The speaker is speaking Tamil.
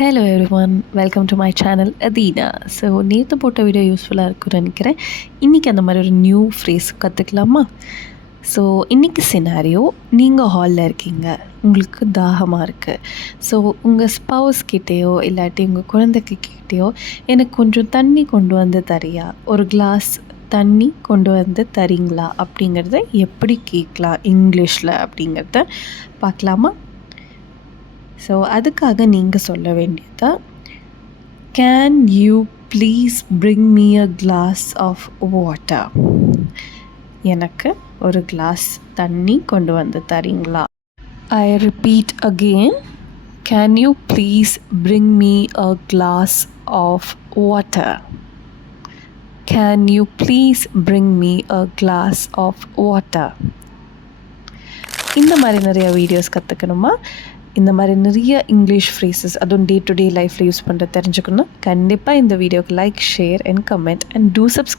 Hello everyone, welcome to my channel Athena. So நேற்று போட்ட வீடியோ யூஸ்ஃபுல்லாக இருக்குன்னு நினைக்கிறேன். இன்றைக்கி அந்த மாதிரி ஒரு நியூ ஃப்ரேஸ் கற்றுக்கலாமா? ஸோ இன்றைக்கி சினாரியோ, நீங்கள் ஹாலில் இருக்கீங்க, உங்களுக்கு தாகமாக இருக்குது. ஸோ உங்கள் ஸ்பவுஸ் கிட்டேயோ இல்லாட்டி உங்கள் குழந்தைக்கிட்டேயோ எனக்கு கொஞ்சம் தண்ணி கொண்டு வந்து தரியா, ஒரு கிளாஸ் தண்ணி கொண்டு வந்து தரீங்களா அப்படிங்கிறத எப்படி கேட்கலாம் இங்கிலீஷில் அப்படிங்கிறத பார்க்கலாமா? ஸோ அதுக்காக நீங்கள் சொல்ல வேண்டியது, can you please bring me a glass of water. எனக்கு ஒரு கிளாஸ் தண்ணி கொண்டு வந்து தரீங்களா? I repeat again, can you please bring me a glass of water. Can you please bring me a glass of water. இந்த மாதிரி நிறைய வீடியோஸ் கற்றுக்கணுமா? இந்த மாதிரி நிறைய இங்கிலீஷ் ஃப்ரேசஸ், அதுவும் டே டு டே லைஃப்பில் யூஸ் பண்ணுறது தெரிஞ்சுக்கணும். கண்டிப்பாக இந்த வீடியோக்கு like, share and comment and two subscribe.